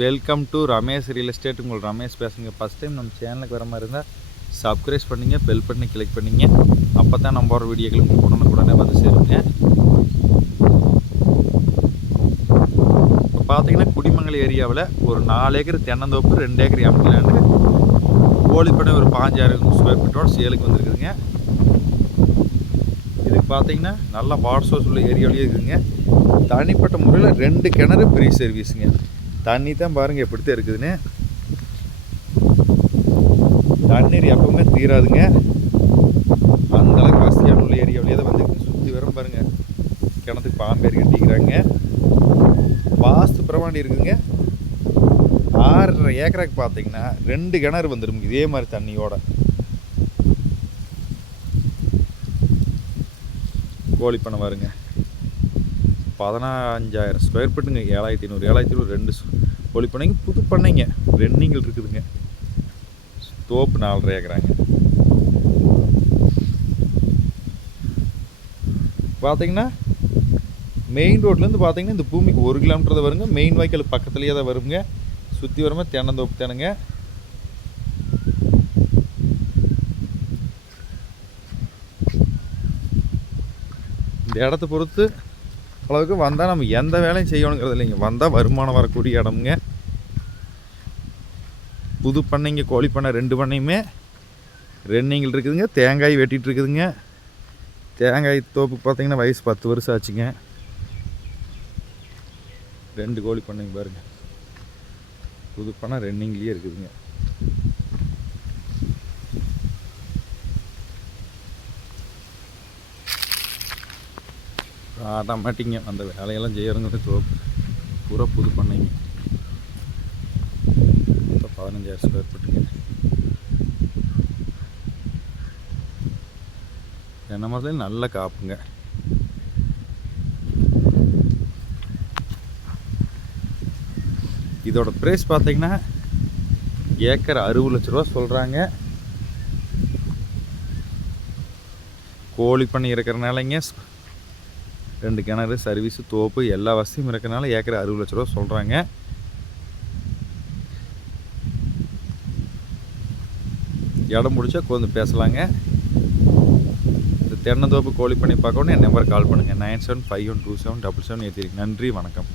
Welcome to Ramesh real estate உங்கள் ரமேஷ் பேசுங்க. First time நம்ம சேனலுக்கு வர மாதிரி இருந்தால் சப்ஸ்கிரைப் பண்ணிங்க பெல் பண்ணி கிளிக் பண்ணிங்க. அப்போ தான் நம்ம போகிற வீடியோக்கள் உங்களுக்கு உடனே வந்து சேருங்க. இப்போ பார்த்தீங்கன்னா குடிமங்கல் ஏரியாவில் ஒரு நாலு ஏக்கர் தென்னந்தோப்பு ரெண்டு ஏக்கர் எம்டி லேண்டு கோழிப்படை ஒரு பாஞ்சாயிரம் ஸ்கொயர் ஃபீட்டோட சேலுக்கு வந்துருக்குதுங்க. இதுக்கு பார்த்தீங்கன்னா நல்லா வாட்ஸ்அப் உள்ள ஏரியாவிலேயே இருக்குதுங்க. தனிப்பட்ட முறையில் ரெண்டு கிணறு ஃப்ரீ சர்வீஸுங்க தண்ணி தான் பாருங்கள் எப்படித்தான் இருக்குதுன்னு. தண்ணீர் எப்பவுமே தீராதுங்க. அந்தளவுக்கு வசதியான உள்ள ஏரியாவிலேயே தான் வந்து சுற்றி வரும் பாருங்கள் கிணத்துக்கு பாம்பேர் கட்டிக்கிறாங்க. வாஸ்து பிரமாண்டி இருக்குதுங்க. ஆறரை ஏக்கராக்கு பார்த்தீங்கன்னா ரெண்டு கிணறு வந்துடும் இதே மாதிரி தண்ணியோட. கோழி பண்ணை பாருங்க. பதினஞ்சாயிரம் ஸ்கொயர் ஃபீட்டுங்க ஏழாயிரத்தி ஐநூறு ஏழாயிரத்தி ஐநூறு ரெண்டு கோழி பண்ணைங்க புது பண்ணைங்க. ரெண்டிங்கள் இருக்குதுங்க. தோப்பு நாலரை ஏக்கராங்க. பார்த்தீங்கன்னா மெயின் ரோட்லேருந்து பார்த்தீங்கன்னா இந்த பூமிக்கு ஒரு கிலோமீட்டர் தான் வருங்க. மெயின் வாய்க்கால் பக்கத்துலேயே தான் வருங்க. சுற்றி வரமா தென்னந்தோப்பு தானுங்க. இந்த இடத்த பொறுத்து அளவுக்கு வந்தால் நம்ம எந்த வேலையும் செய்யணுங்கிறது இல்லைங்க. வந்தால் வருமானம் வரக்கூடிய இடமுங்க. புது பண்ணைங்க கோழி பண்ணை ரெண்டு பண்ணையுமே ரெண்டிங்கள் இருக்குதுங்க. தேங்காய் வெட்டிகிட்டு இருக்குதுங்க. தேங்காய் தோப்பு பார்த்தீங்கன்னா வயசு பத்து வருஷம் ஆச்சுங்க. ரெண்டு கோழி பண்ணைங்க பாருங்க. புது பண்ணை ரெண்டிங்லேயே இருக்குதுங்க. ஆட்டோமேட்டிங்க அந்த வேலையெல்லாம் செய்யறங்க தோப்பு பூரா புது பண்ணைங்க. மொத்தம் பதினஞ்சாயிரம் ஸ்கொயர் ஃபீட்டுங்க தென்னை மரத்துலேயும் நல்ல காப்புங்க. இதோட ப்ரைஸ் பார்த்தீங்கன்னா ஏக்கர் அறுபது லட்ச ரூபா சொல்கிறாங்க கோழி பண்ணி இருக்கிறனாலங்க ரெண்டு கிணறு சர்வீஸ் தோப்பு எல்லா வசதியும் இருக்கிறனால ஏக்கர் அறுபது லட்ச ரூபா சொல்கிறாங்க இடம் முடிச்சா கொஞ்சம் பேசலாங்க. இந்த தென்னந்தோப்பு கோழி பண்ணி பார்க்கணும் என் நம்பர் கால் பண்ணுங்கள் nine seven five one two seven double seven eight நன்றி வணக்கம்.